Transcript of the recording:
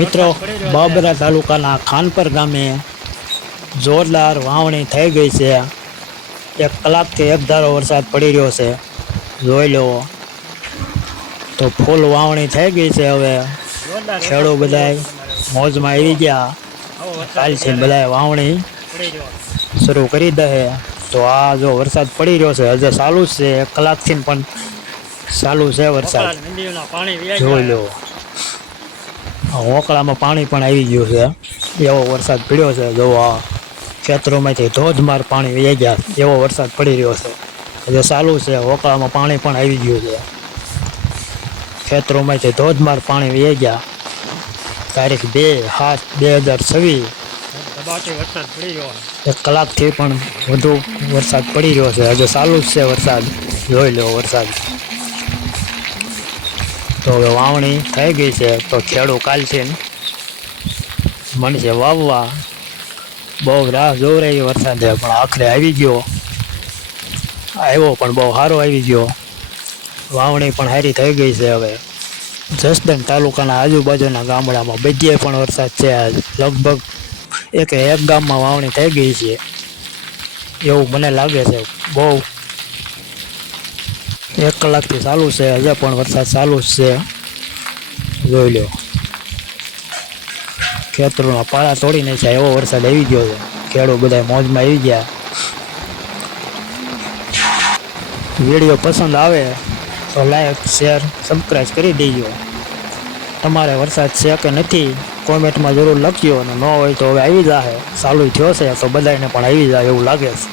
મિત્રો, બાબરા તાલુકાના ખાનપર ગામે જોરદાર વાવણી થઈ ગઈ છે. 1 કલાકથી એક ધારો વરસાદ પડી રહ્યો છે. જોઈ લો તો ફૂલ વાવણી થઈ ગઈ છે. હવે ખેડૂત બધાય મોજમાં આવી ગયા. કાલથી બધાય વાવણી શરૂ કરી દે. તો આ જો વરસાદ પડી રહ્યો છે, હજે ચાલુ જ છે. 1 કલાકથી પણ ચાલુ છે વરસાદ. જોઈ લો, ઓકળામાં પાણી પણ આવી ગયું છે. એવો વરસાદ પડ્યો છે. જો આ ખેતરોમાંથી ધોધમાર પાણી વહી ગયા એવો વરસાદ પડી રહ્યો છે. હજે ચાલુ છે. ઓકળામાં પાણી પણ આવી ગયું છે. ખેતરોમાંથી ધોધમાર પાણી વહી ગયા. તારીખ 2/7/2026 1 કલાકથી પણ વધુ વરસાદ પડી રહ્યો છે. હજુ ચાલુ જ છે વરસાદ. જોઈ લો વરસાદ. તો હવે વાવણી થઈ ગઈ છે. તો ખેડૂત કાલથી મનશે વાવવા. બહુ રાહ જોઈ રહી વરસાદે, પણ આખરે આવી ગયો. આવ્યો પણ બહુ સારો આવી ગયો. વાવણી પણ સારી થઈ ગઈ છે. હવે જસદણ તાલુકાના આજુબાજુના ગામડામાં બધે પણ વરસાદ છે. લગભગ એક ગામમાં વાવણી થઈ ગઈ છે એવું મને લાગે છે. બહુ 1 કલાકથી ચાલુ છે. હજે પણ વરસાદ ચાલુ જ છે. જોઈ લો, ખેતરોના પાળા તોડી નાખ્યા એવો વરસાદ આવી ગયો છે. ખેડૂત બધા મોજમાં આવી ગયા. વિડીયો પસંદ આવે તો લાઈક, શેર, સબસ્ક્રાઈબ કરી દેજો. તમારે વરસાદ છે કે નથી કોમેન્ટમાં જરૂર લખજો. અને ન હોય તો હવે આવી જાય. ચાલુ થયો છે તો બધાને પણ આવી જાય એવું લાગે છે.